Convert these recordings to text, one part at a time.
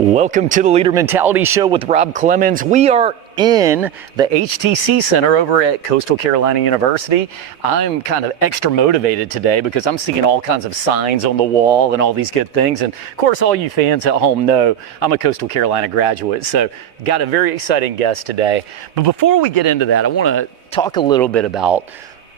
Welcome to the Leader Mentality Show with Rob Clemens. We are in the HTC Center over at Coastal Carolina University. I'm kind of extra motivated today because I'm seeing all kinds of signs on the wall and all these good things. And of course, all you fans at home know I'm a Coastal Carolina graduate, so got a very exciting guest today. But before we get into that, I want to talk a little bit about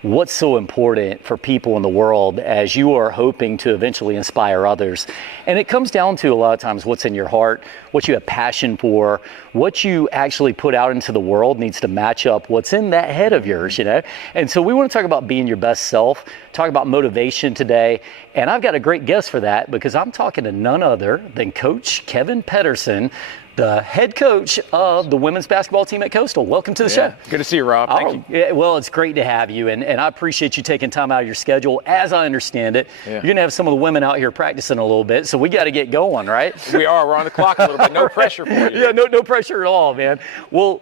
what's so important for people in the world as you are hoping to eventually inspire others. And it comes down to a lot of times what's in your heart, what you have passion for, what you actually put out into the world needs to match up what's in that head of yours, you know? And so we want to talk about being your best self, talk about motivation today. And I've got a great guest for that because I'm talking to none other than Coach Kevin Pederson, the head coach of the women's basketball team at Coastal. Welcome to the show. Good to see you, Rob. Thank you. Yeah, well, it's great to have you, and I appreciate you taking time out of your schedule. As I understand it, you're going to have some of the women out here practicing a little bit, so we got to get going, right? We are. We're on the clock a little bit. No pressure for you. Yeah, no pressure at all, man. Well,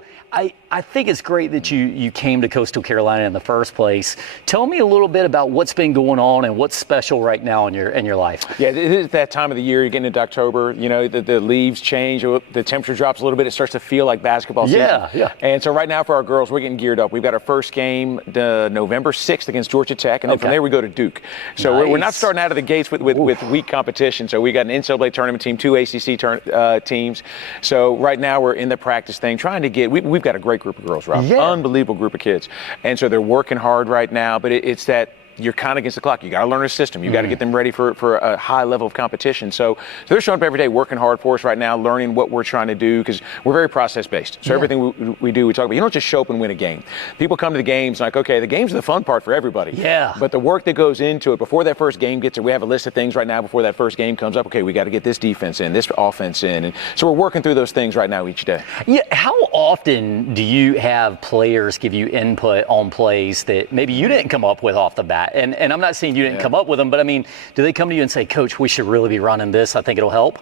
I think it's great that you came to Coastal Carolina in the first place. Tell me a little bit about what's been going on and what's special right now in your life. Yeah, it is that time of the year. You're getting into October. You know, the leaves change, the temperature drops a little bit. It starts to feel like basketball season. Yeah. And so right now for our girls, we're getting geared up. We've got our first game November 6th against Georgia Tech, and then from there we go to Duke. So we're not starting out of the gates with weak competition. So we got an NCAA tournament team, two ACC teams. So right now we're in the practice thing, trying to get. We've got a great group of girls, Rob. Yeah. Unbelievable group of kids. And so they're working hard right now, but it's that you're kind of against the clock. You got to learn a system. You got to get them ready for a high level of competition. So they're showing up every day, working hard for us right now, learning what we're trying to do because we're very process based. So everything we do, we talk about. You don't just show up and win a game. People come to the games like, okay, the game's the fun part for everybody. Yeah. But the work that goes into it before that first game gets there, we have a list of things right now before that first game comes up. Okay, we got to get this defense in, this offense in, and so we're working through those things right now each day. Yeah. How often do you have players give you input on plays that maybe you didn't come up with off the bat? And I'm not saying you didn't come up with them, but I mean, do they come to you and say, Coach, we should really be running this? I think it'll help.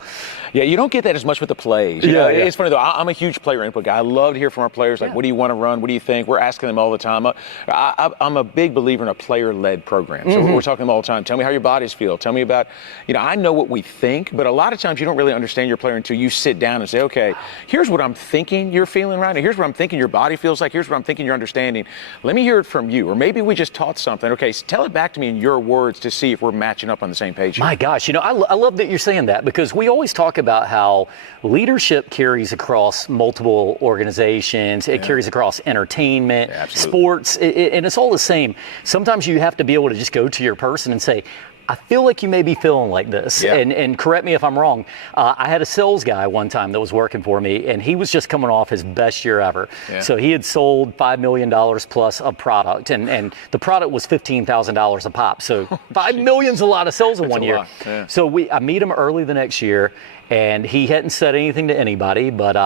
Yeah, you don't get that as much with the plays. You know, it's funny though. I'm a huge player input guy. I love to hear from our players. Like, what do you want to run? What do you think? We're asking them all the time. I'm a big believer in a player-led program. So we're talking to them all the time. Tell me how your bodies feel. Tell me about, I know what we think, but a lot of times you don't really understand your player until you sit down and say, okay, here's what I'm thinking you're feeling right now. Here's what I'm thinking your body feels like. Here's what I'm thinking you're understanding. Let me hear it from you. Or maybe we just taught something. Okay, so tell it back to me in your words to see if we're matching up on the same page here. My gosh, I love that you're saying that because we always talk about how leadership carries across multiple organizations. It carries across entertainment, sports, and it's all the same. Sometimes you have to be able to just go to your person and say, I feel like you may be feeling like this, and correct me if I'm wrong. I had a sales guy one time that was working for me, and he was just coming off his best year ever. Yeah. So he had sold $5 million plus of product, and the product was $15,000 a pop. So $5 million's a lot of sales in 1 year. Yeah. So I meet him early the next year, and he hadn't said anything to anybody, but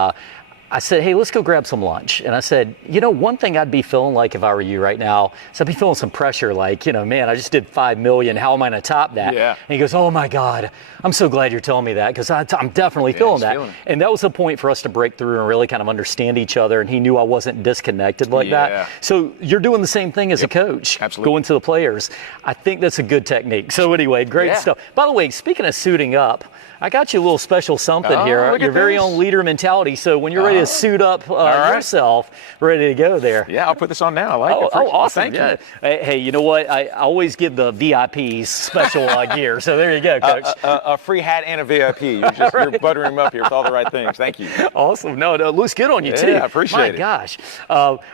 I said, hey, let's go grab some lunch. And I said, one thing I'd be feeling like if I were you right now is I'd be feeling some pressure like, man, I just did $5 million. How am I going to top that? Yeah. And he goes, oh, my God, I'm so glad you're telling me that because I'm definitely feeling that. And that was the point for us to break through and really kind of understand each other. And he knew I wasn't disconnected like that. So you're doing the same thing as a coach, going to the players. I think that's a good technique. So anyway, great stuff. By the way, speaking of suiting up, I got you a little special something here. Your very own leader mentality. So when you're ready to suit up yourself, ready to go there. Yeah, I'll put this on now. I like it. Oh, awesome. Thank you. Hey, you know what? I always give the VIPs special gear. So there you go, Coach. A free hat and a VIP. You're buttering them up here with all the right things. Thank you. Awesome. No, it looks good on you, too. Yeah, I appreciate it. My gosh.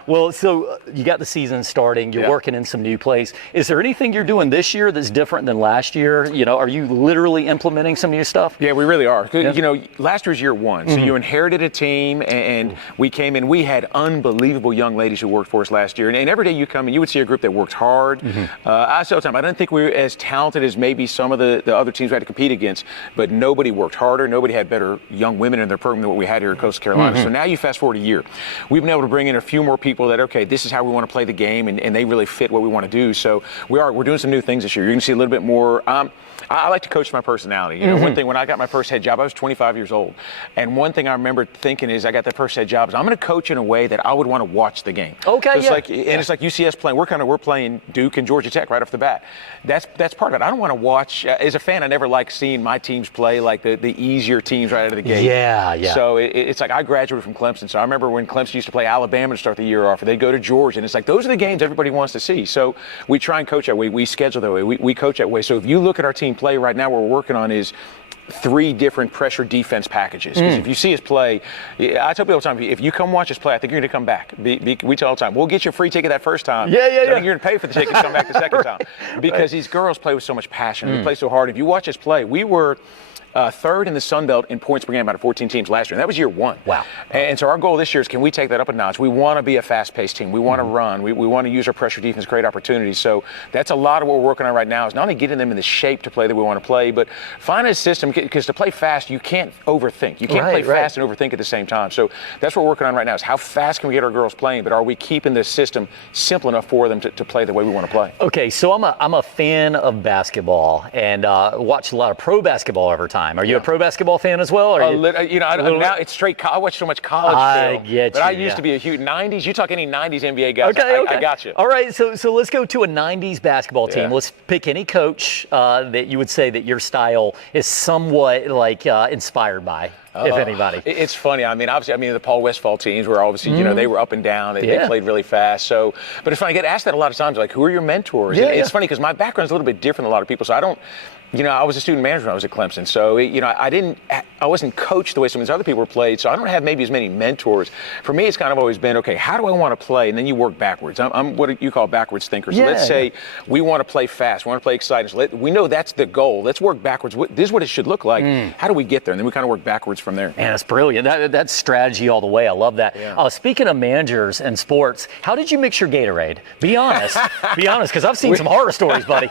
Well, so you got the season starting. You're working in some new plays. Is there anything you're doing this year that's different than last year? Are you literally implementing some new stuff? Yeah, we really are. Last year's year one. So you inherited a team, and we came in. We had unbelievable young ladies who worked for us last year. And every day you come in, you would see a group that worked hard. I say all the time, I didn't think we were as talented as maybe some of the other teams we had to compete against, but nobody worked harder. Nobody had better young women in their program than what we had here at Coastal Carolina. So now you fast forward a year. We've been able to bring in a few more people that, okay, this is how we want to play the game, and they really fit what we want to do. So we're doing some new things this year. You're going to see a little bit more. I like to coach my personality. One thing, when I got my first head job, I was 25 years old. And one thing I remember thinking is I got got that first head job is I'm going to coach in a way that I would want to watch the game. Okay, so it's it's like UCS playing. We're playing Duke and Georgia Tech right off the bat. That's part of it. I don't want to watch. As a fan, I never like seeing my teams play like the easier teams right out of the gate. Yeah. So it's like I graduated from Clemson. So I remember when Clemson used to play Alabama to start the year off, or they'd go to Georgia, and it's like those are the games everybody wants to see. So we try and coach that way. We schedule that way. We coach that way. So if you look at our team play right now, what we're working on is 3 different pressure defense packages. Because if you see us play, I tell people all the time, if you come watch us play, I think you're going to come back. We tell all the time, we'll get you a free ticket that first time. Yeah. I think you're going to pay for the ticket to come back the second time. Because these girls play with so much passion. They play so hard. If you watch us play, we were third in the Sun Belt in points per game out of 14 teams last year. And that was year 1. Wow. And so our goal this year is, can we take that up a notch? We want to be a fast-paced team. We want to run. We want to use our pressure defense to create opportunities. So that's a lot of what we're working on right now, is not only getting them in the shape to play that we want to play, but finding a system, because to play fast, you can't overthink. You can't play fast and overthink at the same time. So that's what we're working on right now, is how fast can we get our girls playing, but are we keeping the system simple enough for them to play the way we want to play? Okay, so I'm a fan of basketball and watch a lot of pro basketball over time. Are you a pro basketball fan as well? Or now it's straight. I watch so much college. I get but you, I used to be a huge 90s. You talk any 90s NBA guys, okay. I got you. All right, so let's go to a 90s basketball team. Yeah. Let's pick any coach that you would say that your style is somewhat like inspired by, if anybody. It's funny. I mean, obviously, the Paul Westphal teams were obviously, they were up and down. They played really fast. So, but it's funny. I get asked that a lot of times, like, who are your mentors? It's funny because my background is a little bit different than a lot of people. So I don't. I was a student manager when I was at Clemson, so I wasn't coached the way some of these other people were played, so I don't have maybe as many mentors. For me, it's kind of always been, okay, how do I want to play? And then you work backwards. I'm what you call a backwards thinker. So let's say we want to play fast, we want to play exciting. So we know that's the goal. Let's work backwards. This is what it should look like. How do we get there? And then we kind of work backwards from there. Man, that's brilliant. That's strategy all the way. I love that. Yeah. Speaking of managers and sports, how did you mix your Gatorade? Be honest. Be honest, because I've seen some horror stories, buddy.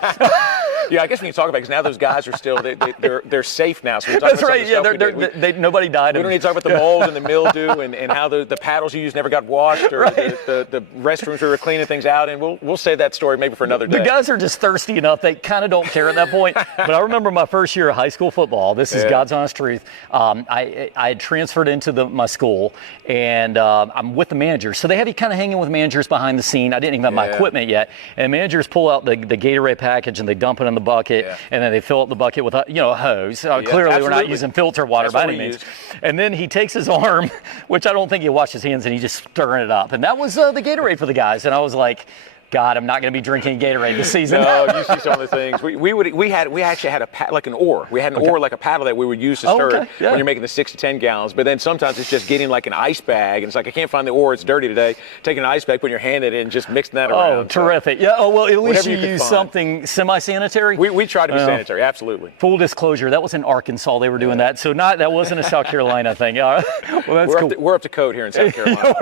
Yeah, I guess when you talk about it, because now those guys are still they're safe now. So that's right. Yeah, nobody died. We don't need to talk about the mold and the mildew and how the paddles you used never got washed, or the restrooms we were cleaning things out. And we'll save that story maybe for another day. The guys are just thirsty enough; they kind of don't care at that point. But I remember my first year of high school football. This is God's honest truth. I had transferred into my school, and I'm with the managers. So they have you kind of hanging with managers behind the scene. I didn't even have my equipment yet, and managers pull out the Gatorade package and they dump it in the bucket, and then they fill up the bucket with a hose. Clearly, we're not using filter water by any means. And then he takes his arm, which I don't think he washed his hands, and he just stirring it up. And that was the Gatorade for the guys. And I was like, God, I'm not going to be drinking Gatorade this season. No, you see some of the things. We actually had like an oar. We had an oar, like a paddle that we would use to stir it when you're making the 6 to 10 gallons. But then sometimes it's just getting like an ice bag, and it's like, I can't find the oar. It's dirty today. Taking an ice bag, putting your hand in it, and just mixing that around. Oh, terrific. Yeah. Oh, well, at least you use find. Something semi-sanitary. We try to be sanitary, absolutely. Full disclosure, that was in Arkansas. They were doing that, so that wasn't a South Carolina thing. Well, that's cool. We're up to code here in South Carolina.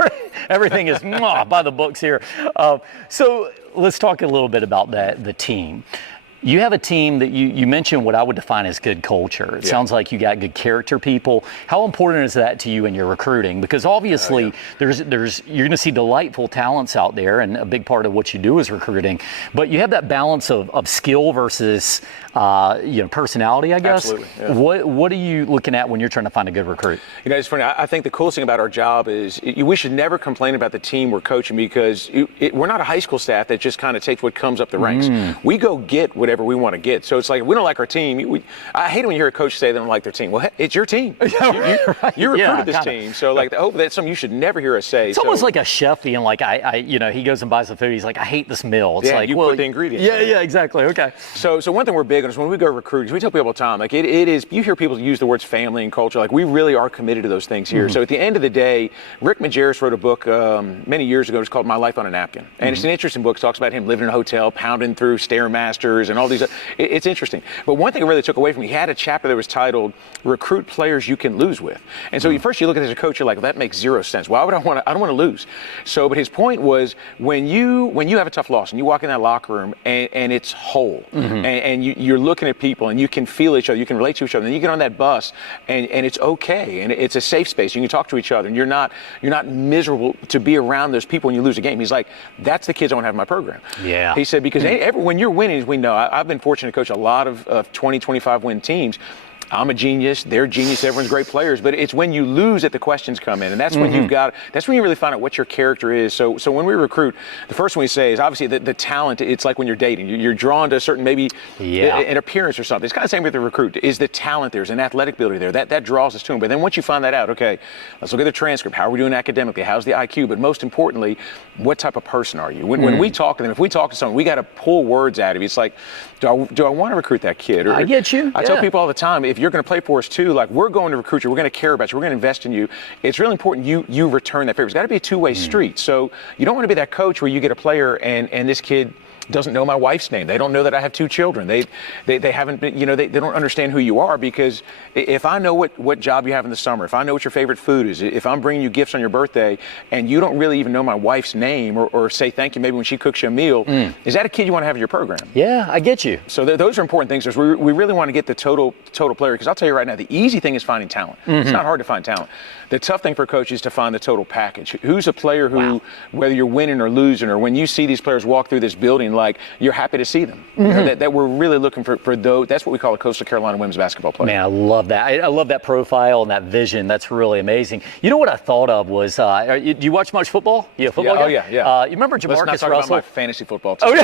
Everything is by the books here. So let's talk a little bit about the team. You have a team that you mentioned what I would define as good culture. It sounds like you got good character people. How important is that to you in your recruiting? Because obviously there's you're going to see delightful talents out there, and a big part of what you do is recruiting. But you have that balance of skill versus personality, I guess. Absolutely. Yeah. What are you looking at when you're trying to find a good recruit? It's funny. I think the coolest thing about our job is we should never complain about the team we're coaching, because we're not a high school staff that just kind of takes what comes up the ranks. We go get whatever we want to get. So it's like, if we don't like our team, I hate it when you hear a coach say they don't like their team. Well, it's your team. You recruited this team. So that's something you should never hear us say. It's almost like a chef being like, he goes and buys the food. He's like, I hate this meal. It's like, you put the ingredients. Yeah, exactly. Okay. So one thing we're big on is when we go recruiting, we tell people all the time, like it is, you hear people use the words family and culture, like we really are committed to those things here. So at the end of the day, Rick Majerus wrote a book many years ago. It's called My Life on a Napkin. And it's an interesting book. It talks about him living in a hotel, pounding through Stairmasters and all these. It's interesting. But one thing I really took away from it, he had a chapter that was titled Recruit Players You Can Lose With. And so first you look at it as a coach, you're like, well, that makes zero sense. Why would I don't want to lose. So, but his point was, when you have a tough loss and you walk in that locker room and it's whole, and you're looking at people and you can feel each other, you can relate to each other, and then you get on that bus and it's okay, and it's a safe space. You can talk to each other, and you're not miserable to be around those people when you lose a game. He's like, that's the kids I want to have in my program. Yeah. He said, because when you're winning, as we know, I've been fortunate to coach a lot of 20, 25 win teams. I'm a genius, they're genius, everyone's great players, but it's when you lose that the questions come in, and that's when that's when you really find out what your character is. So when we recruit, the first one we say is obviously the talent. It's like when you're dating, you're drawn to a certain maybe an appearance or something. It's kind of the same with the recruit. Is the talent there? Is an athletic ability there? That draws us to them. But then once you find that out, okay, let's look at the transcript. How are we doing academically? How's the IQ? But most importantly, what type of person are you? When we talk to them, if we talk to someone, we got to pull words out of you. It's like, do I want to recruit that kid? Or, I get you. I tell people all the time, if you're going to play for us too, like we're going to recruit you, we're going to care about you, we're going to invest in you. It's really important you return that favor. It's got to be a two-way street. So you don't want to be that coach where you get a player and this kid doesn't know my wife's name. They don't know that I have 2 children. They haven't been, they don't understand who you are, because if I know what job you have in the summer, if I know what your favorite food is, if I'm bringing you gifts on your birthday and you don't really even know my wife's name or say thank you maybe when she cooks you a meal, is that a kid you want to have in your program? Yeah, I get you. So those are important things. We really want to get the total player, because I'll tell you right now, the easy thing is finding talent. It's not hard to find talent. The tough thing for a coach is to find the total package. Who's a player who, whether you're winning or losing, or when you see these players walk through this building, like you're happy to see them. That we're really looking for those. That's what we call a Coastal Carolina women's basketball player. Man, I love that. I love that profile and that vision. That's really amazing. You know what I thought of was, do you watch much football? You a football guy? Yeah. You remember Jamarcus Let's not talk Russell? about my fantasy football team.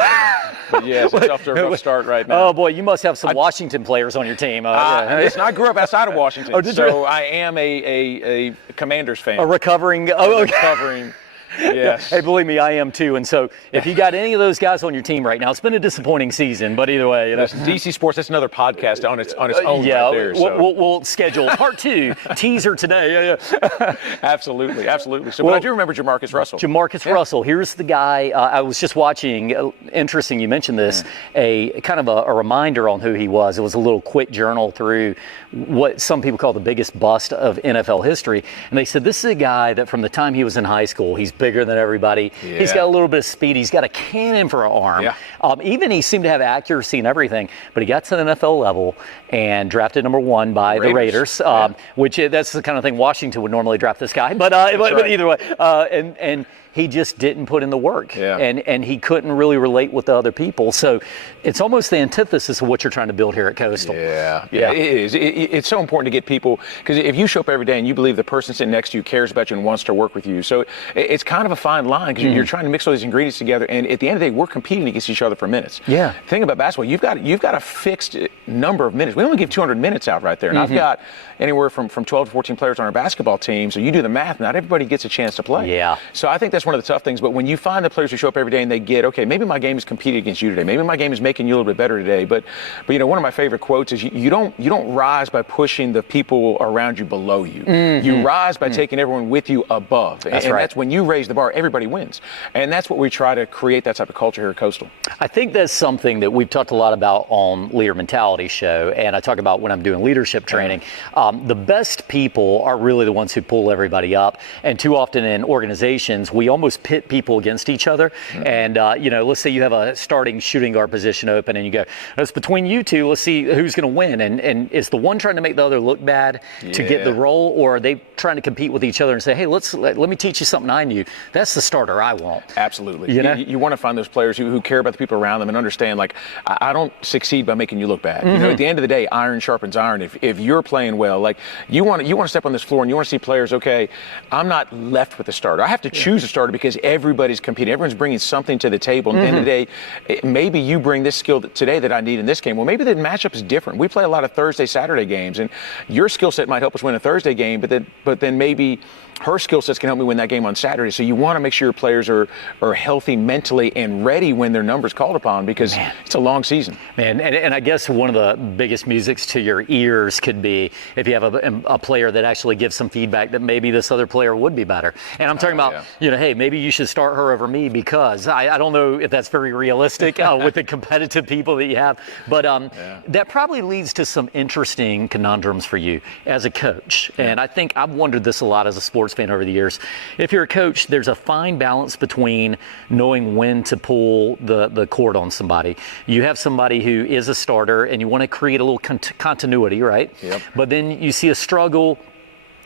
But yes, it's off to a rough start right now. Oh boy, you must have some Washington players on your team. Listen, I grew up outside of Washington, did so you? I am a Commanders fan. A recovering. Recovering. Yes. Hey, believe me, I am too. And so, if you got any of those guys on your team right now, it's been a disappointing season. But either way, DC Sports. That's another podcast on its own right there. We'll schedule part 2 teaser today. Yeah. Absolutely. So, but I do remember Jamarcus Russell. Jamarcus Russell. Here's the guy. I was just watching. Interesting, you mentioned this. A kind of a reminder on who he was. It was a little quick journal through what some people call the biggest bust of NFL history, and they said this is a guy that from the time he was in high school, he's bigger than everybody. Yeah. He's got a little bit of speed. He's got a cannon for an arm. Yeah. Even he seemed to have accuracy and everything, but he got to the NFL level and drafted number 1 by the Raiders, which that's the kind of thing Washington would normally draft this guy. But either way, and he just didn't put in the work, and he couldn't really relate with the other people. So it's almost the antithesis of what you're trying to build here at Coastal. Yeah, it is. It's so important to get people, because if you show up every day and you believe the person sitting next to you cares about you and wants to work with you, so it's kind of a fine line, because you're trying to mix all these ingredients together, and at the end of the day, we're competing against each other for minutes. Yeah. The thing about basketball, you've got a fixed number of minutes. We only give 200 minutes out right there, and I've got anywhere from 12 to 14 players on our basketball team, so you do the math. Not everybody gets a chance to play. Yeah. So I think that's one of the tough things. But when you find the players who show up every day and they get, okay, maybe my game is competing against you today. Maybe my game is making you a little bit better today. But one of my favorite quotes is you don't rise by pushing the people around you below you. You rise by taking everyone with you above. That's and right. That's when you raise the bar, everybody wins. And that's what we try to create, that type of culture here at Coastal. I think that's something that we've talked a lot about on Leader Mentality Show, and I talk about when I'm doing leadership training. The best people are really the ones who pull everybody up, and too often in organizations we almost pit people against each other. And let's say you have a starting shooting guard position open, and you go, it's between you two, let's see who's going to win. And is the one trying to make the other look bad to get the role, or are they trying to compete with each other and say, hey, let me teach you something I knew? That's the starter I want. Absolutely. You want to find those players who care about the people around them and understand, like, I don't succeed by making you look bad. At the end of the day, iron sharpens iron. If you're playing well, like you want to step on this floor and you want to see players, okay, I'm not left with a starter. I have to choose a starter because everybody's competing. Everyone's bringing something to the table. And at the end of the day, maybe you bring this skill today that I need in this game. Well, maybe the matchup is different. We play a lot of Thursday, Saturday games, and your skill set might help us win a Thursday game, but then maybe her skill sets can help me win that game on Saturday. So you want to make sure your players are healthy mentally and ready when their number's called upon, because it's a long season. Man, and I guess one of the biggest musics to your ears could be if you have a player that actually gives some feedback that maybe this other player would be better. And I'm talking about, hey, maybe you should start her over me, because I don't know if that's very realistic with the competitive people that you have. But that probably leads to some interesting conundrums for you as a coach. And I think I've wondered this a lot as a sports fan over the years. If you're a coach, there's a fine balance between knowing when to pull the cord on somebody. You have somebody who is a starter and you want to create a little continuity, right? Yep. But then you see a struggle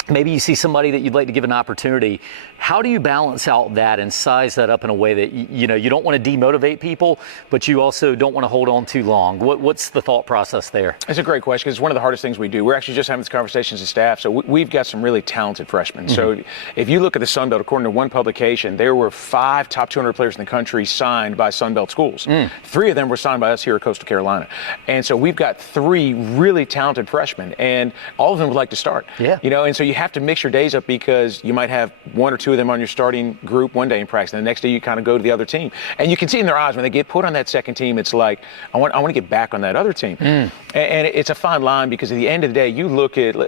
maybe you see somebody that you'd like to give an opportunity. How do you balance out that and size that up in a way that you don't want to demotivate people, but you also don't want to hold on too long? What's the thought process there? It's a great question because it's one of the hardest things we do. We're actually just having this conversation as a staff. So we've got some really talented freshmen. So if you look at the Sun Belt, according to one publication, there were 5 top 200 players in the country signed by Sun Belt schools. 3 of them were signed by us here at Coastal Carolina. And so we've got 3 really talented freshmen, and all of them would like to start. Yeah. And so you have to mix your days up because you might have 1 or 2 of them on your starting group one day in practice, and the next day you kind of go to the other team. And you can see in their eyes when they get put on that second team, it's like, I want to get back on that other team. And it's a fine line because at the end of the day,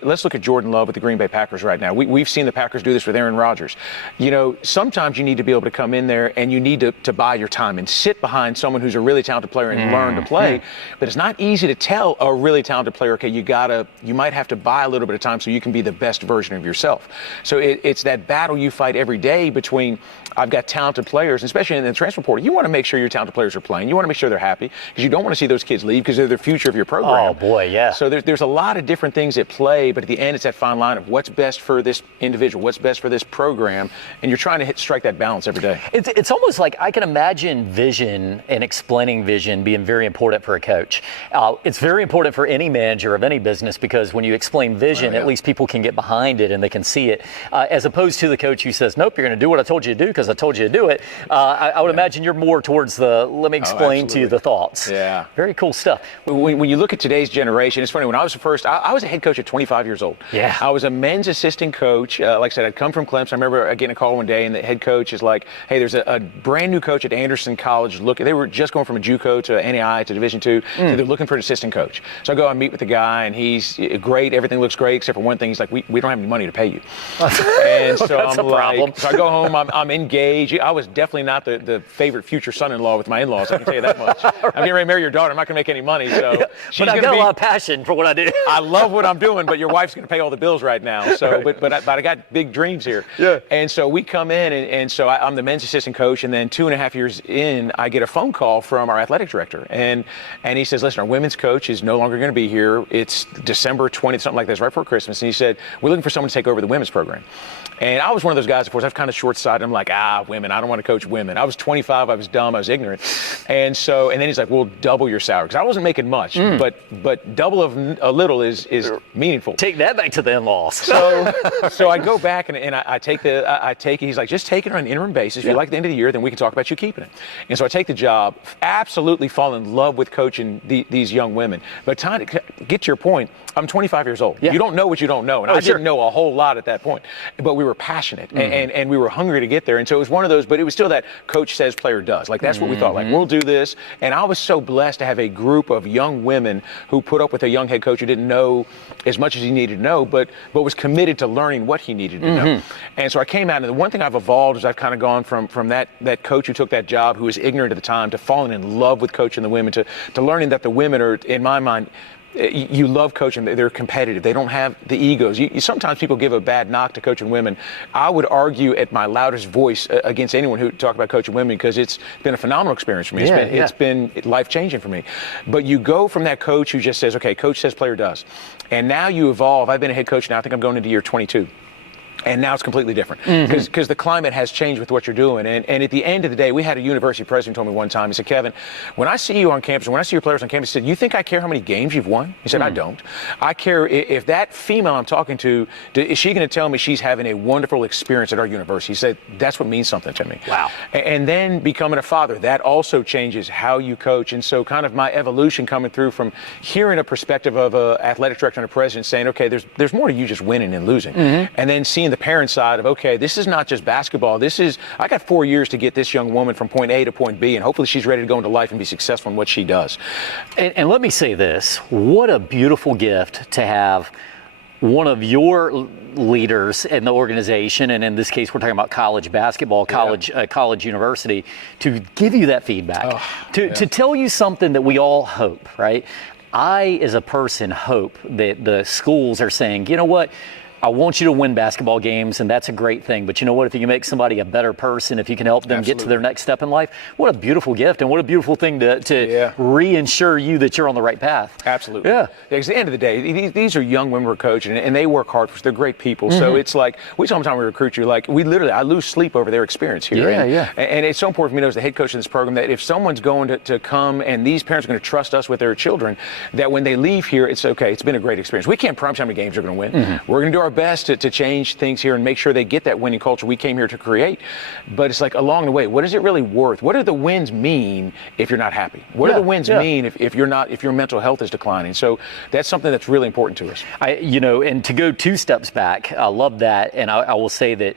let's look at Jordan Love with the Green Bay Packers right now. We've seen the Packers do this with Aaron Rodgers. Sometimes you need to be able to come in there and you need to buy your time and sit behind someone who's a really talented player and learn to play. But it's not easy to tell a really talented player, okay, you might have to buy a little bit of time so you can be the best version of yourself. So it's that battle you fight every day between, I've got talented players, especially in the transfer portal. You want to make sure your talented players are playing. You want to make sure they're happy because you don't want to see those kids leave because they're the future of your program. Oh, boy, yeah. So there's a lot of different things at play, but at the end, it's that fine line of what's best for this individual, what's best for this program, and you're trying to strike that balance every day. It's almost like I can imagine vision and explaining vision being very important for a coach. It's very important for any manager of any business because when you explain vision, at least people can get behind it and they can see it, as opposed to the coach who says, nope, you're going to do what I told you to do because I told you to do it. I would imagine you're more towards let me explain to you the thoughts. Yeah. Very cool stuff. When you look at today's generation, it's funny, when I was I was a head coach at 25 years old. Yeah. I was a men's assistant coach. Like I said, I'd come from Clemson. I remember getting a call one day and the head coach is like, hey, there's a brand new coach at Anderson College. They were just going from a JUCO to NAI to Division II. So they're looking for an assistant coach. So I go and meet with the guy and he's great. Everything looks great except for one thing. He's like, we don't have any money to pay you. And so That's I'm a problem. so I go home, I'm engaged. I was definitely not the favorite future son-in-law with my in-laws, I can tell you that much. Right. I'm getting ready to marry your daughter. I'm not going to make any money, so but I've got a lot of passion for what I do. I love what I'm doing, but your wife's going to pay all the bills right now. So, right. but I got big dreams here. Yeah. And so we come in, and so I'm the men's assistant coach, and then 2.5 years in, I get a phone call from our athletic director, and he says, listen, our women's coach is no longer going to be here. It's December 20th, something like this, right before Christmas, and he said, we're looking for someone to take over the women's program. And I was one of those guys, of course, I was kind of short-sighted. I'm like, women, I don't want to coach women. I was 25, I was dumb, I was ignorant. And then he's like, we'll double your salary. Because I wasn't making much, but double of a little is meaningful. Take that back to the in-laws. So I go back and I take it. He's like, just take it on an interim basis. If you like the end of the year, then we can talk about you keeping it. And so I take the job, absolutely fall in love with coaching these young women. But time to get to your point, I'm 25 years old. Yeah. You don't know what you don't know. And I didn't know a whole lot at that point. But we were passionate and we were hungry to get there. And so it was one of those, but it was still that coach says, player does. Like that's what we thought. Like we'll do this. And I was so blessed to have a group of young women who put up with a young head coach who didn't know as much as he needed to know, but was committed to learning what he needed to know. And so I came out, and the one thing I've evolved is I've kind of gone from that coach who took that job, who was ignorant at the time, to falling in love with coaching the women, to learning that the women are, in my mind, you love coaching. They're competitive. They don't have the egos. Sometimes people give a bad knock to coaching women. I would argue at my loudest voice against anyone who talk about coaching women because it's been a phenomenal experience for me. It's been life-changing for me. But you go from that coach who just says, okay, coach says, player does. And now you evolve. I've been a head coach now. I think I'm going into year 22. And now it's completely different because the climate has changed with what you're doing. And at the end of the day, we had a university president told me one time, he said, Kevin, when I see you on campus, when I see your players on campus, he said, you think I care how many games you've won? He said, I don't. I care if that female I'm talking to, is she going to tell me she's having a wonderful experience at our university? He said, that's what means something to me. Wow. And then becoming a father, that also changes how you coach. And so kind of my evolution coming through from hearing a perspective of an athletic director and a president saying, okay, there's more to you just winning and losing. And then seeing the parent side of, okay, this is not just basketball. I got 4 years to get this young woman from point A to point B, and hopefully she's ready to go into life and be successful in what she does. And let me say this, what a beautiful gift to have one of your leaders in the organization, and in this case we're talking about college basketball, college university, to give you that feedback, to tell you something that we all hope, right? I, as a person, hope that the schools are saying, you know what, I want you to win basketball games, and that's a great thing. But you know what? If you can make somebody a better person, if you can help them get to their next step in life, what a beautiful gift, and what a beautiful thing to reassure you that you're on the right path. Absolutely. Yeah. Because at the end of the day, these are young women we're coaching, and they work hard for us. They're great people. So it's like, sometimes we recruit you, like, I lose sleep over their experience here. And it's so important for me to know as the head coach of this program that if someone's going to come and these parents are going to trust us with their children, that when they leave here, it's okay. It's been a great experience. We can't promise how many games they're going to win. We're going to do our best to change things here and make sure they get that winning culture we came here to create. But it's like along the way, what is it really worth? What do the wins mean if you're not happy? What do the wins mean if your mental health is declining? So that's something that's really important to us. And to go 2 steps back, I love that. And I will say that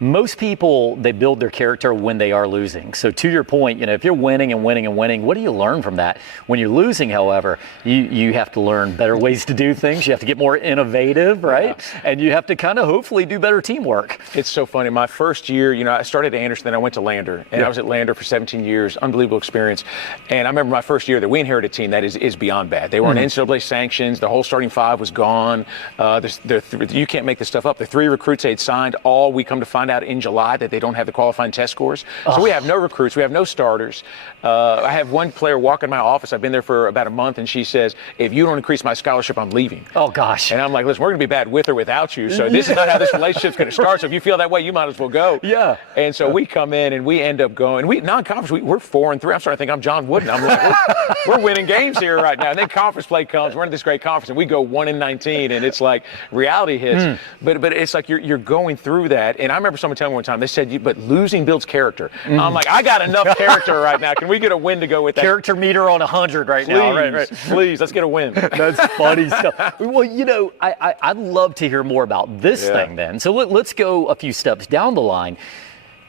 most people, they build their character when they are losing. So to your point, if you're winning and winning and winning, what do you learn from that? When you're losing, however, you have to learn better ways to do things. You have to get more innovative, right? Yeah. And you have to kind of hopefully do better teamwork. It's so funny. My first year, I started at Anderson, then I went to Lander, and I was at Lander for 17 years, unbelievable experience. And I remember my first year that we inherited a team that is beyond bad. They were on NCAA sanctions. The whole starting 5 was gone. You can't make this stuff up. The 3 recruits they had signed, we come to find out in July that they don't have the qualifying test scores. So we have no recruits. We have no starters. I have one player walk in my office. I've been there for about a month, and she says, if you don't increase my scholarship, I'm leaving. Oh, gosh. And I'm like, listen, we're going to be bad with or without you. So this is not how this relationship's going to start. So if you feel that way, you might as well go. Yeah. And so we come in, and we end up going. Non-conference, we're 4-3. I'm starting to think I'm John Wooden. I'm like, we're winning games here right now. And then conference play comes. We're in this great conference, and we go 1-19, and it's like reality hits. But it's like you're going through that. And I remember someone telling me one time, they said, but losing builds character. I'm like, I got enough character right now. Can we get a win to go with that? Character meter on 100 right now. Right. Please, let's get a win. That's funny stuff. Well, I'd love to hear more about this thing then. So let's go a few steps down the line.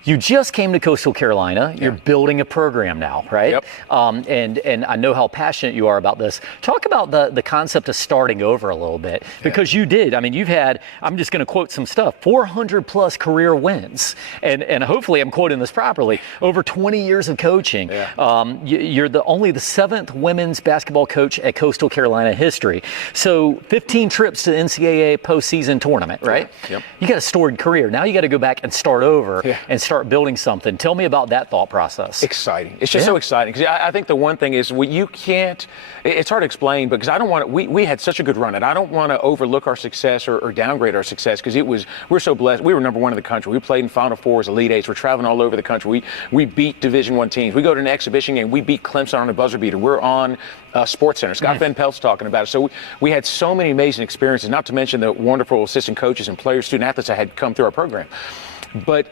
You just came to Coastal Carolina. You're building a program now, right? Yep. And I know how passionate you are about this. Talk about the concept of starting over a little bit, because you did. I mean, you've had, I'm just going to quote some stuff, 400 plus career wins. And hopefully I'm quoting this properly, over 20 years of coaching. You're only the 7th women's basketball coach at Coastal Carolina history. So 15 trips to the NCAA Postseason Tournament, right? Yep. You got a storied career. Now you got to go back and start over and start building something. Tell me about that thought process. Exciting. It's just so exciting, because I think the one thing is you can't, it's hard to explain, because I don't want to, we had such a good run, and I don't want to overlook our success or downgrade our success, because we're so blessed. We were number 1 in the country. We played in Final Fours, Elite Eights. We're traveling all over the country. We beat Division I teams. We go to an exhibition game. We beat Clemson on a buzzer beater. We're on Sports Center. Scott Van Pelt's talking about it. So we had so many amazing experiences, not to mention the wonderful assistant coaches and players, student athletes that had come through our program. But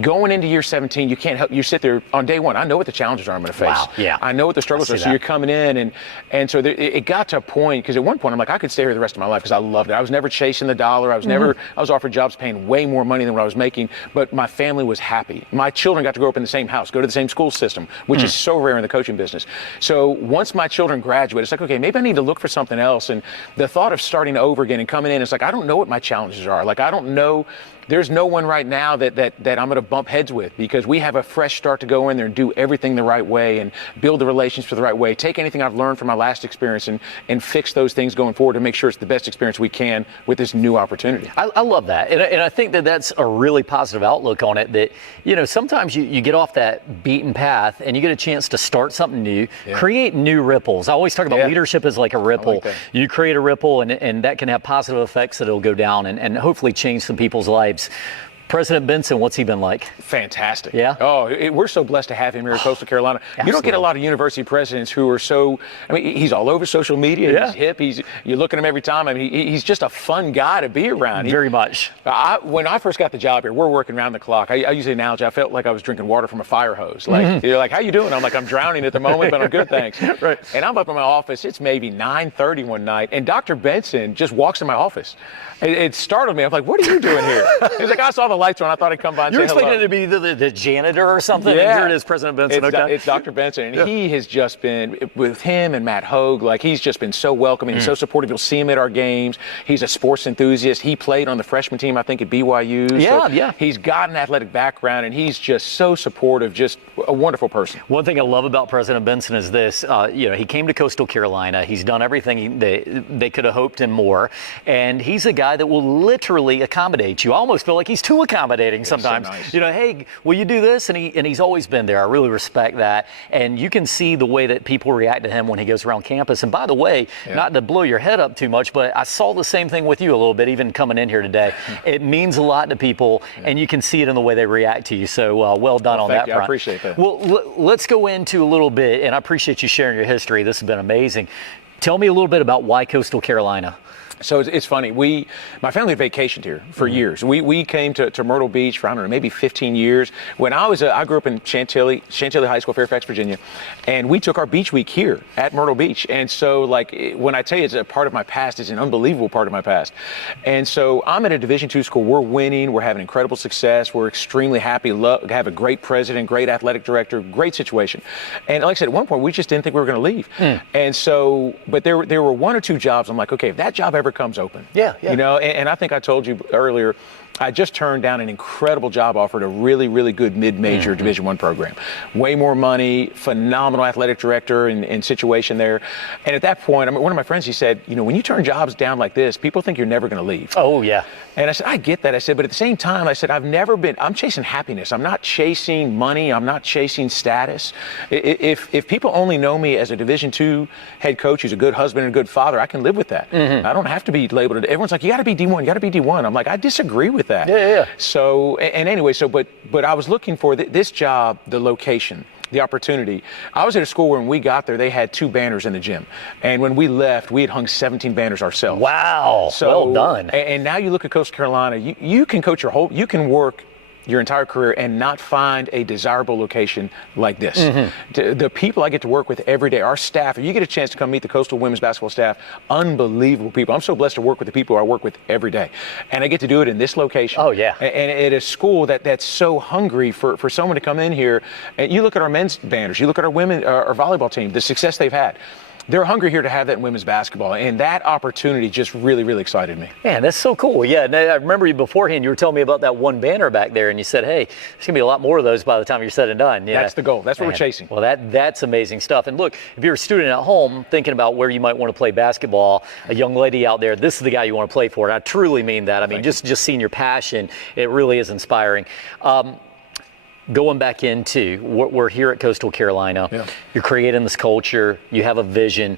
going into year 17, you can't help. You sit there on day 1. I know what the challenges are I'm going to face. Wow, yeah. I know what the struggles are. So you're coming in, and so it got to a point, because at one point I'm like, I could stay here the rest of my life, because I loved it. I was never chasing the dollar. I was offered jobs paying way more money than what I was making, but my family was happy. My children got to grow up in the same house, go to the same school system, which is so rare in the coaching business. So once my children graduate, it's like, okay, maybe I need to look for something else. And the thought of starting over again and coming in, it's like, I don't know what my challenges are. Like, I don't know. There's no one right now that I'm going to bump heads with, because we have a fresh start to go in there and do everything the right way and build the relations for the right way. Take anything I've learned from my last experience and fix those things going forward to make sure it's the best experience we can with this new opportunity. I love that. And I think that's a really positive outlook on it, that, sometimes you get off that beaten path and you get a chance to start something new, create new ripples. I always talk about leadership as like a ripple. Like you create a ripple, and that can have positive effects that'll go down and hopefully change some people's lives. President Benson, what's he been like? Fantastic. Yeah? Oh, we're so blessed to have him here at Coastal Carolina. Absolutely. You don't get a lot of university presidents who are so, he's all over social media. He's hip. You look at him every time. He's just a fun guy to be around. Very much. When I first got the job here, we're working around the clock. I use the analogy, I felt like I was drinking water from a fire hose. Like, you're like, how you doing? I'm like, I'm drowning at the moment, but I'm good, thanks. Right. And I'm up in my office. It's maybe 9:30 one night, and Dr. Benson just walks in my office. It startled me. I'm like, what are you doing here? He's like, I saw the the lights on. I thought I'd come by and You're say hello. expecting it to be the janitor or something? Yeah. And here it is, President Benson. It's Dr. Benson, and he has just been, with him and Matt Hogue, like he's just been so welcoming and so supportive. You'll see him at our games. He's a sports enthusiast. He played on the freshman team, I think, at BYU. Yeah. He's got an athletic background, and he's just so supportive, just a wonderful person. One thing I love about President Benson is this, he came to Coastal Carolina. He's done everything they could have hoped and more. And he's a guy that will literally accommodate you. I almost feel like he's too accommodating sometimes. So nice. Hey, will you do this? And he's always been there. I really respect that. And you can see the way that people react to him when he goes around campus. And by the way, not to blow your head up too much, but I saw the same thing with you a little bit, even coming in here today. It means a lot to people, and you can see it in the way they react to you. So well done on that front. I appreciate that. Well, let's go into a little bit, and I appreciate you sharing your history. This has been amazing. Tell me a little bit about why Coastal Carolina. So it's funny. My family vacationed here for years. We came to Myrtle Beach for, I don't know, maybe 15 years. When I grew up in Chantilly High School, Fairfax, Virginia, and we took our beach week here at Myrtle Beach. And so, like, when I tell you it's a part of my past, it's an unbelievable part of my past. And so I'm at a Division II school. We're winning. We're having incredible success. We're extremely happy. Have a great president, great athletic director, great situation. And like I said, at one point, we just didn't think we were going to leave. And so, but there were one or two jobs. I'm like, okay, if that job ever comes open. And I think I told you earlier, I just turned down an incredible job offer at a really, really good mid-major Division I program. Way more money, phenomenal athletic director and situation there. And at that point, one of my friends, he said, when you turn jobs down like this, people think you're never going to leave. Oh, yeah. And I said, I get that. I said, but at the same time, I said, I'm chasing happiness. I'm not chasing money. I'm not chasing status. If people only know me as a Division II head coach who's a good husband and a good father, I can live with that. I don't have to be labeled. Everyone's like, you got to be D1, you got to be D1. I'm like, I disagree with that. Yeah. So, and anyway, but I was looking for this job, the location, the opportunity. I was at a school where when we got there, they had 2 banners in the gym. And when we left, we had hung 17 banners ourselves. Wow. So, well done. And now you look at Coastal Carolina, you can coach you can work your entire career and not find a desirable location like this. The people I get to work with every day, our staff, if you get a chance to come meet the Coastal women's basketball staff, unbelievable people. I'm so blessed to work with the people I work with every day. And I get to do it in this location. Oh, yeah. And at a school that's so hungry for someone to come in here. And you look at our men's banners, you look at our our volleyball team, the success they've had. They're hungry here to have that in women's basketball, and that opportunity just really, really excited me. Man, that's so cool. Yeah, and I remember you beforehand, you were telling me about that one banner back there, and you said, hey, there's going to be a lot more of those by the time you're said and done. Yeah. That's the goal. That's what we're chasing. Well, that's amazing stuff. And look, if you're a student at home thinking about where you might want to play basketball, a young lady out there, this is the guy you want to play for. And I truly mean that. I mean, just seeing your passion, it really is inspiring. Going back into we're here at Coastal Carolina. You're creating this culture. You have a vision.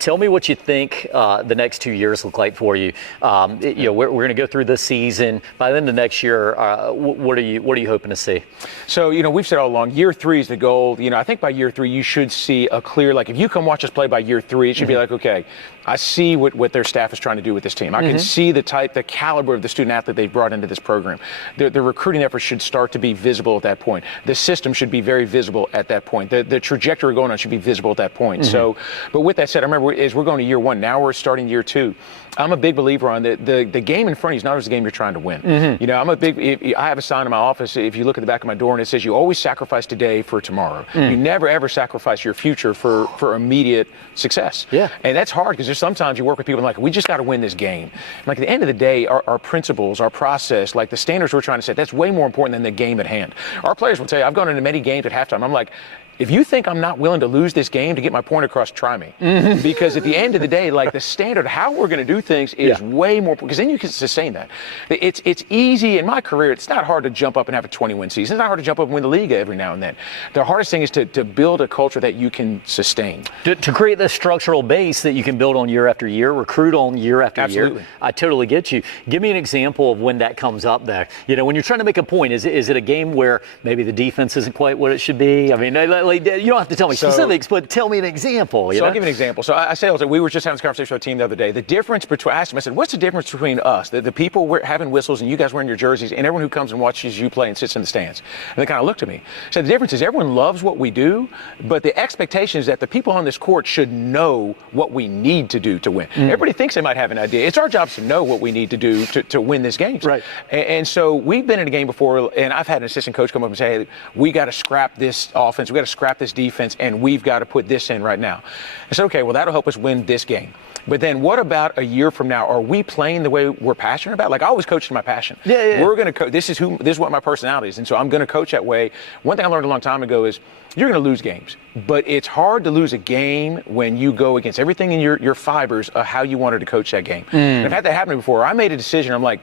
Tell me what you think the next 2 years look like for you. We're going to go through this season. By the end of next year, what are you hoping to see? So we've said all along, year 3 is the goal. I think by year 3 you should see a clear, like if you come watch us play by year 3, it should be like, okay, I see what their staff is trying to do with this team. I can see the caliber of the student athlete they've brought into this program. The recruiting efforts should start to be visible at that point. The system should be very visible at that point. The trajectory going on should be visible at that point. So, but with that said, I remember as we're going to year 1, now we're starting year 2. I'm a big believer on the game in front of you is not always the game you're trying to win. I have a sign in my office, if you look at the back of my door, and it says you always sacrifice today for tomorrow. You never ever sacrifice your future for immediate success. And that's hard because there's sometimes you work with people like, we just got to win this game. Like at the end of the day, our principles, our process, like the standards we're trying to set, that's way more important than the game at hand. Our players will tell you, I've gone into many games at halftime. I'm like, if you think I'm not willing to lose this game to get my point across, try me. Because at the end of the day, like the standard, how we're going to do things is way more, because then you can sustain that. It's easy in my career. It's not hard to jump up and have a 20-win season. It's not hard to jump up and win the league every now and then. The hardest thing is to build a culture that you can sustain. To create this structural base that you can build on year after year, recruit on year after year. I totally get you. Give me an example of when that comes up there. When you're trying to make a point, is it a game where maybe the defense isn't quite what it should be? I mean, Like, you don't have to tell me specifics, but tell me an example. I'll give you an example. So I say all the time, we were just having this conversation with our team the other day. The difference between, I asked them, I said, what's the difference between us, the people having whistles and you guys wearing your jerseys, and everyone who comes and watches you play and sits in the stands? And they kind of looked at me. So the difference is everyone loves what we do, but the expectation is that the people on this court should know what we need to do to win. Everybody thinks they might have an idea. It's our job to know what we need to do to win this game. Right. And so we've been in a game before, and I've had an assistant coach come up and say, hey, we got to scrap this offense, we got to scrap this defense, and we've got to put this in right now. I said, okay, well, that'll help us win this game. But then what about a year from now? Are we playing the way we're passionate about? Like, I always coach to my passion. Yeah. We're going to this is what my personality is, and so I'm going to coach that way. One thing I learned a long time ago is you're going to lose games, but it's hard to lose a game when you go against everything in your fibers of how you wanted to coach that game. And I've had that happen before. I made a decision. I'm like,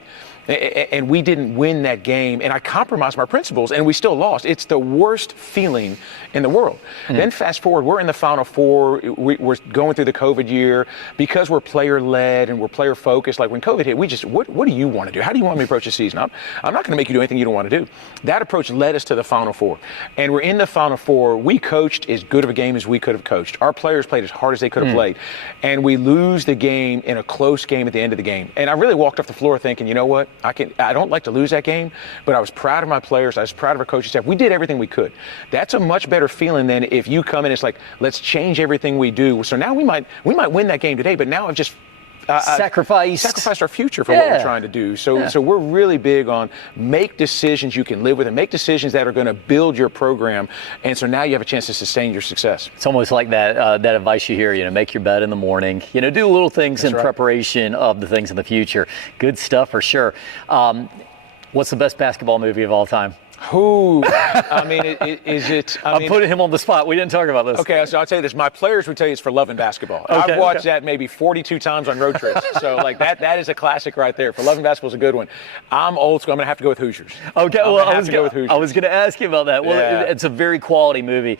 and we didn't win that game, and I compromised my principles, and we still lost. It's the worst feeling in the world. Then fast forward, we're in the Final Four. We're going through the COVID year. Because we're player-led and we're player-focused, like when COVID hit, we just, what do you want to do? How do you want me to approach the season? I'm not going to make you do anything you don't want to do. That approach led us to the Final Four. And we're in the Final Four. We coached as good of a game as we could have coached. Our players played as hard as they could have played. And we lose the game in a close game at the end of the game. And I really walked off the floor thinking, you know what? I don't like to lose that game, but I was proud of my players. I was proud of our coaching staff. We did everything we could. That's a much better feeling than if you come in, it's like, let's change everything we do. So now we might win that game today, but now I've just sacrificed our future for what we're trying to do. So we're really big on make decisions you can live with and make decisions that are going to build your program. And so now you have a chance to sustain your success. It's almost like that advice you hear, make your bed in the morning, do little things in preparation of the things in the future. Good stuff for sure. What's the best basketball movie of all time? Who? I mean, is it? I'm putting him on the spot. We didn't talk about this. Okay, so I'll tell you this. My players would tell you it's For Love and Basketball. Okay, I've watched that maybe 42 times on road trips. So, like, that is a classic right there. For Love and Basketball is a good one. I'm old school. I'm going to have to go with Hoosiers. Okay, well, I was going to ask you about that. Well, it's a very quality movie.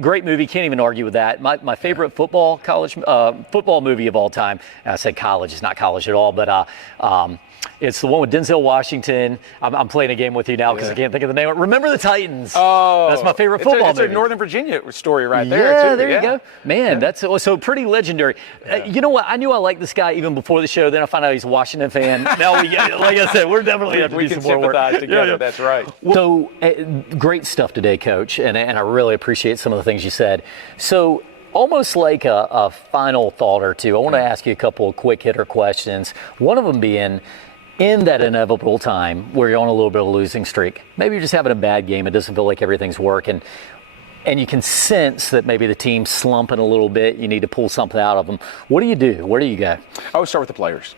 Great movie. Can't even argue with that. My favorite football movie of all time. I said college. It's not college at all, but it's the one with Denzel Washington. I'm playing a game with you now because I can't think of the name. Remember the Titans. Oh, that's my favorite football movie. It's a Northern Virginia story right there. Yeah, too. there you go. Man, that's so pretty legendary. You know what? I knew I liked this guy even before the show. Then I found out he's a Washington fan. Now like I said, we're definitely have to do some more work. We can sympathize together. That's right. So great stuff today, Coach, and I really appreciate some of the things you said. So almost like a final thought or two, I want to ask you a couple of quick hitter questions. One of them being, in that inevitable time where you're on a little bit of a losing streak, maybe you're just having a bad game, it doesn't feel like everything's working, and you can sense that maybe the team's slumping a little bit, you need to pull something out of them. What do you do? Where do you go? I always start with the players.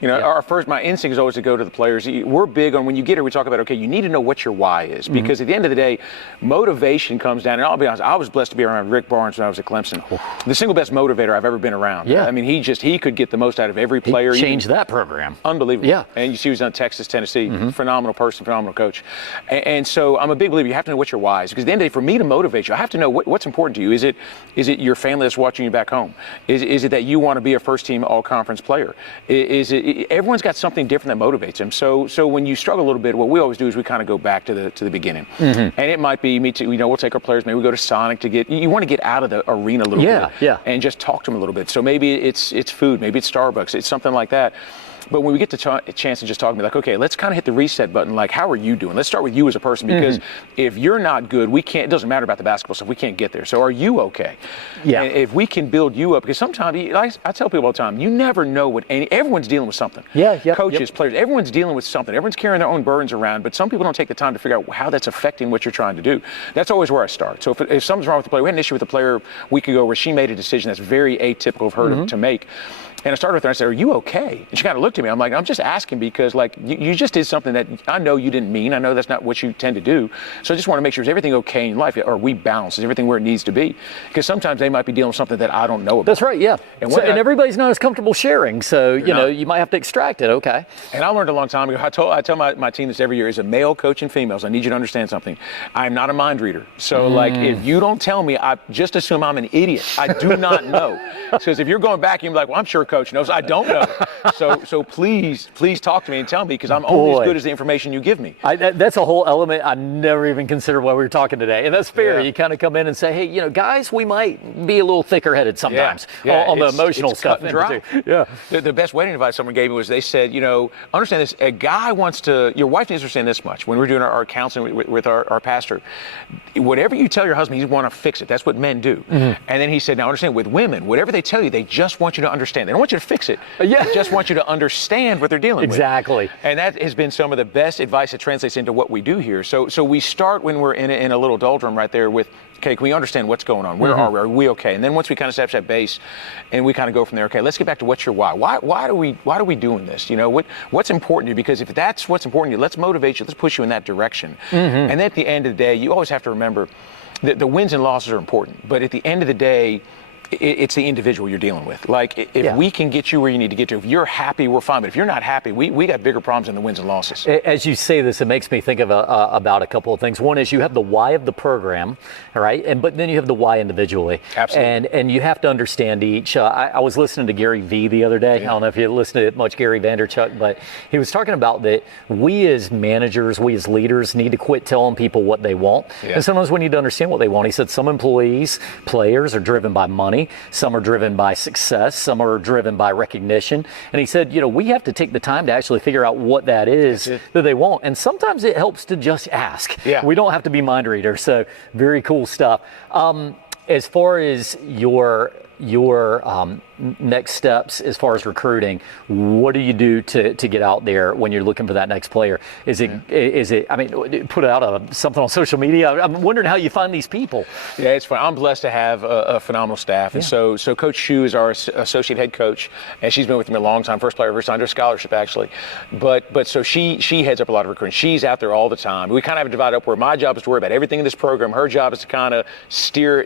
My instinct is always to go to the players. We're big on when you get here, we talk about, okay, you need to know what your why is, because at the end of the day, motivation comes down, and I'll be honest, I was blessed to be around Rick Barnes when I was at Clemson. The single best motivator I've ever been around. Yeah. I mean, he could get the most out of every player. He changed that program. Unbelievable. Yeah. And you see he was on Texas, Tennessee. Phenomenal person, phenomenal coach. And so I'm a big believer, you have to know what your why is, because at the end of the day, for me to motivate you, I have to know what's important to you. Is it your family that's watching you back home? Is it that you want to be a first-team all-conference player? Everyone's got something different that motivates them. So when you struggle a little bit, what we always do is we kind of go back to the beginning. And it might be me too. We'll take our players. Maybe we go to Sonic you want to get out of the arena a little bit, and just talk to them a little bit. So maybe it's food, maybe it's Starbucks, it's something like that. But when we get a chance to just talk to me, like, okay, let's kind of hit the reset button. Like, how are you doing? Let's start with you as a person, because if you're not good, it doesn't matter about the basketball stuff. We can't get there. So are you okay? Yeah. And if we can build you up, because sometimes, I tell people all the time, you never know everyone's dealing with something. Coaches, players, everyone's dealing with something. Everyone's carrying their own burdens around, but some people don't take the time to figure out how that's affecting what you're trying to do. That's always where I start. So if something's wrong with the player, we had an issue with the player a week ago where she made a decision that's very atypical of her to make. And I started with her and I said, are you okay? And she kind of looked at me. I'm like, I'm just asking because, like, you just did something that I know you didn't mean. I know that's not what you tend to do. So I just want to make sure, is everything okay in life? Are we balanced? Is everything where it needs to be? Because sometimes they might be dealing with something that I don't know about. That's right, yeah. And everybody's not as comfortable sharing. So, you might have to extract it, okay. And I learned a long time ago, I tell my team this every year, as a male coach and females, I need you to understand something. I'm not a mind reader. So, like, if you don't tell me, I just assume I'm an idiot. I do not know. Because if you're going back, you're like, well, I'm sure coach knows. I don't know. So please talk to me and tell me, because I'm only as good as the information you give me. That's a whole element I never even considered while we were talking today. And that's fair. Yeah. You kind of come in and say, hey, guys, we might be a little thicker-headed sometimes on the emotional stuff. It's cut and dry. Yeah. The best wedding advice someone gave me was, they said, understand this, a guy wants to, your wife needs to understand this much. When we're doing our counseling with our pastor, whatever you tell your husband, you want to fix it. That's what men do. Mm-hmm. And then he said, now understand, with women, whatever they tell you, they just want you to understand. They don't want you to fix it. They just want you to understand what they're dealing with. Exactly. And that has been some of the best advice that translates into what we do here. So we start when we're in a little doldrum right there with, okay, can we understand what's going on? Where are we? Are we okay? And then once we kind of establish that base, and we kind of go from there, okay, let's get back to what's your why. Why are we doing this? What's important to you? Because if that's what's important to you, let's motivate you, let's push you in that direction. And then at the end of the day, you always have to remember that the wins and losses are important, but at the end of the day, it's the individual you're dealing with. Like, if we can get you where you need to get to, if you're happy, we're fine. But if you're not happy, we got bigger problems than the wins and losses. As you say this, it makes me think of about a couple of things. One is you have the why of the program, all right? But then you have the why individually. Absolutely. And you have to understand each. I was listening to Gary Vee the other day. I don't know if you listened to much Gary Vaynerchuk, but he was talking about that we as managers, we as leaders need to quit telling people what they want. And sometimes we need to understand what they want. He said some employees, players are driven by money. Some are driven by success. Some are driven by recognition. And he said, we have to take the time to actually figure out what that is that they want. And sometimes it helps to just ask. We don't have to be mind readers. So very cool stuff. As far as your next steps as far as recruiting, what do you do to get out there when you're looking for that next player? Is it I mean, put out something on social media? I'm wondering how you find these people. Yeah, it's fun. I'm blessed to have a phenomenal staff. And so Coach Shu is our associate head coach, and she's been with me a long time, first player ever signed her scholarship, actually. But so she heads up a lot of recruiting. She's out there all the time. We kind of have it divided up where my job is to worry about everything in this program. Her job is to kind of steer,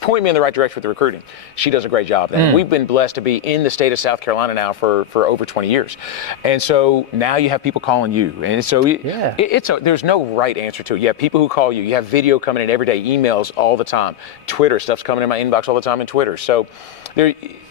point me in the right direction with the recruiting. She does a great job. And we've been blessed to be in the state of South Carolina now for over 20 years. And so now you have people calling you. And so there's no right answer to it. You have people who call you. You have video coming in every day, emails all the time, Twitter, stuff's coming in my inbox all the time in Twitter. So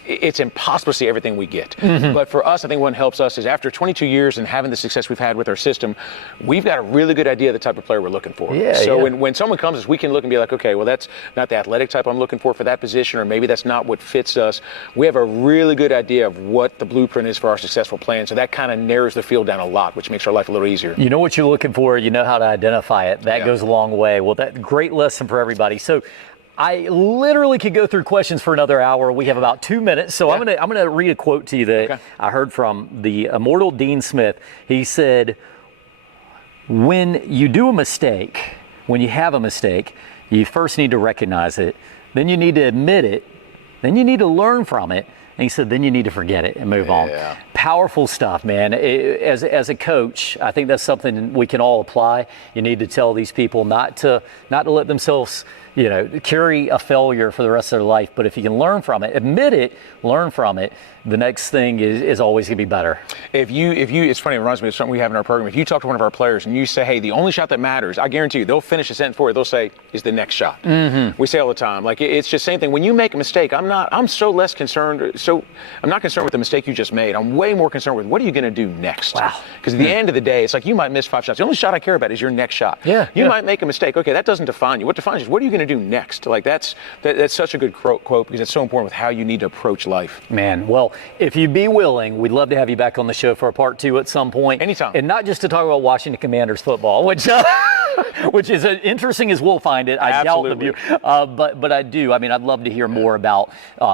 it's impossible to see everything we get. But for us, I think what helps us is after 22 years and having the success we've had with our system, we've got a really good idea of the type of player we're looking for. When someone comes to us, we can look and be like, okay, well, that's not the athletic type I'm looking for that position, or maybe that's not what fits us. We have a really good idea of what the blueprint is for our successful plan. So that kind of narrows the field down a lot, which makes our life a little easier. You know what you're looking for. You know how to identify it. That goes a long way. Well, that great lesson for everybody. So I literally could go through questions for another hour. We have about 2 minutes. So I'm gonna read a quote to you that I heard from the immortal Dean Smith. He said, when you do a mistake, when you have a mistake, you first need to recognize it. Then you need to admit it. Then you need to learn from it. And he said, then you need to forget it and move on. Powerful stuff, man. As a coach, I think that's something we can all apply. You need to tell these people not to let themselves, carry a failure for the rest of their life. But if you can learn from it, admit it, learn from it, the next thing is always going to be better. If you, it's funny, it reminds me of something we have in our program. If you talk to one of our players and you say, hey, the only shot that matters, I guarantee you, they'll finish a sentence for you. They'll say, is the next shot. We say all the time, like, it's just the same thing. When you make a mistake, I'm so less concerned. So I'm not concerned with the mistake you just made. I'm way more concerned with what are you going to do next? Because at the end of the day, it's like you might miss 5 shots. The only shot I care about is your next shot. You might make a mistake. Okay, that doesn't define you. What defines you is what are you going to do next? Like that's such a good quote because it's so important with how you need to approach life. Man, well, if you'd be willing, we'd love to have you back on the show for a part 2 at some point. Anytime. And not just to talk about Washington Commanders football, which is interesting as we'll find it. I doubt the view, but I do. I mean, I'd love to hear more about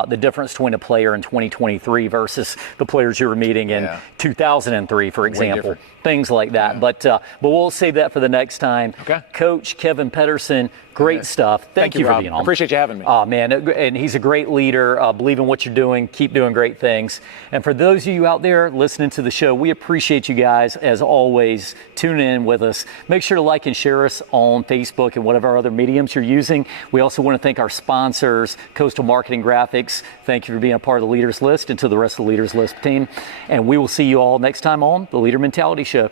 the difference between a player in 2023 versus the players you were meeting in 2003, for example. Things like that. But we'll save that for the next time. Coach Kevin Pederson, great stuff. Thank you for being on. I appreciate you having me. Oh, man. And he's a great leader. Believe in what you're doing. Keep doing great things. And for those of you out there listening to the show, we appreciate you guys, as always, tuning in with us. Make sure to like and share us on Facebook and whatever other mediums you're using. We also want to thank our sponsors, Coastal Marketing Graphics. Thank you for being a part of the Leaders List and to the rest of the Leaders List team. And we will see you all next time on the Leader Mentality Show.